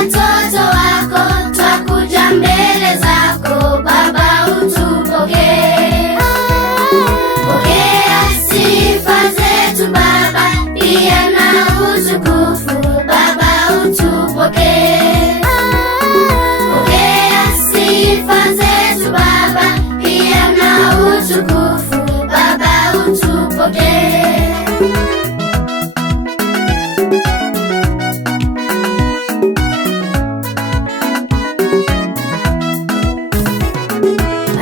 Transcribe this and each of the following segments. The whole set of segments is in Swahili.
watoto wako twakuja mbele zako Baba, utupokee. Pokea sifa zetu Baba, pia na utukufu Baba, utupokee. Pokea sifa zetu Baba, pia na utukufu Baba, utupokee.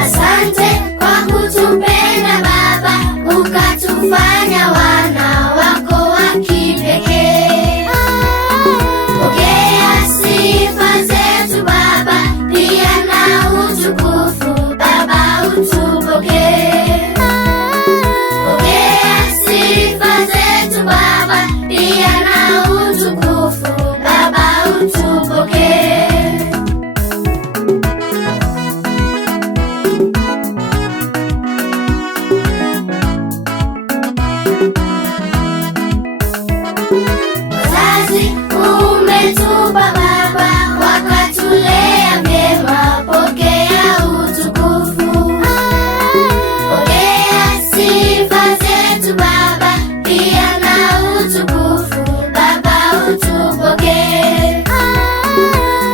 Asante kwa kutupenda Baba, ukatufanya wana wako wa kipekee. Pokea sifa zetu Baba, pia na utukufu Baba, utupokee. Pokea sifa zetu Baba, pia na utukufu Baba, utupokee. Wazazi umetupa Baba, wakatulea vyema, pokea utukufu. Pokea sifa zetu Baba, pia na utukufu Baba, utupokee.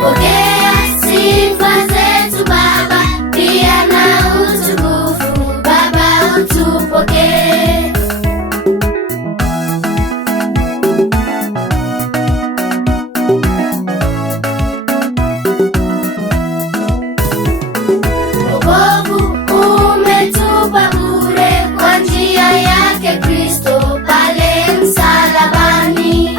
Pokea sifa zetu Baba, pia na utukufu Baba, utupokee. Wokovu umetupa bure kwa njia yake Kristo pale msalabani.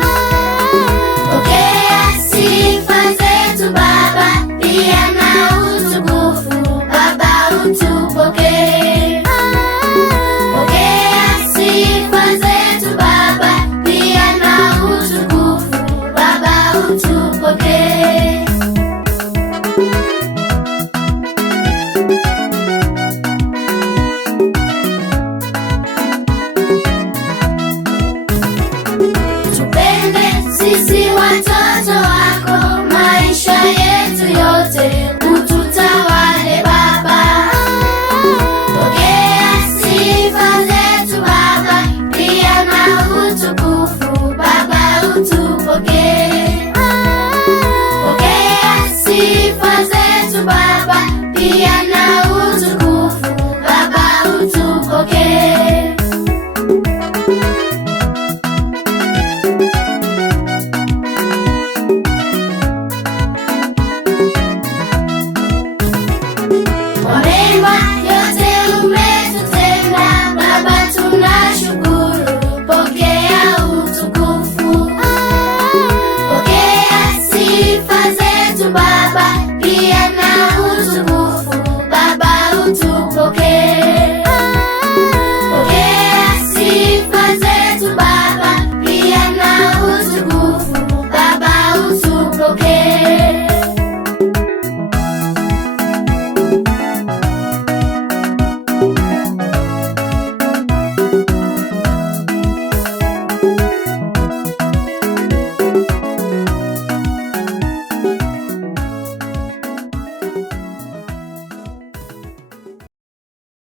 Pokea sifa zetu Baba, pia na utukufu Baba, utupokee. Pokea sifa zetu Baba, pia na utukufu Baba, utupokee. Tupende sisi watoto wako, maisha yetu yote ututawale Baba. Pokea sifa zetu Baba, pia na utukufu Baba, utupokee. Pokea sifa zetu Baba, pia na